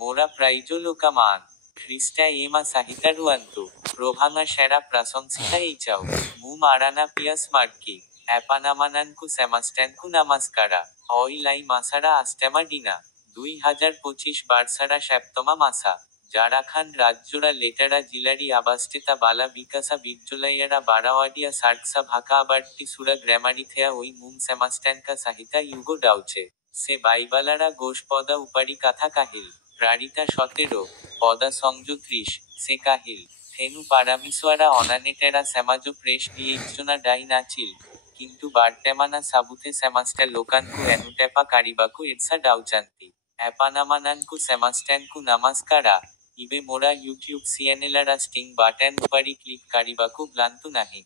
Mora praijolo kaman. Krista ema sahitaruantu. Rohanga shera prasonsita eichau. Mu marana pias marki. Apanamananku semastanku namaskara. Oilai masara astema dina. 2025 বার্সারা সপ্তমা মাসা জারাখান রাজ্যরা লেটারা জিলারি আবাস্টেতা বালা বিকাশা বিজ্জলাইয়ারা বারাওয়াডিয়া সার্কসা ভাকা আবারটি সুরা গ্রামারিথেয়া ওই মুম সেমাস্ট্যানকা Sahitya you go ডাউচে সে বাইবালারা গোশ পদা উপারি কাথা কাহিল প্রাড়িতা 17 পদা সংযো 30 সে কাহিল থেনু পারামিসোয়ারা অনানেটেরা সমাজো press দিয়ে ইজ্জনা die নাচিল কিন্তু বার্টেমানা সাবুথে সেমাস্টার লোকানকু এনুটেপা কারিবাকু এটসা ডাউচান্তি Apanamananku semastanku namaskara. Ibe mora YouTube channelera sting button upari click karibaku blantu nahi.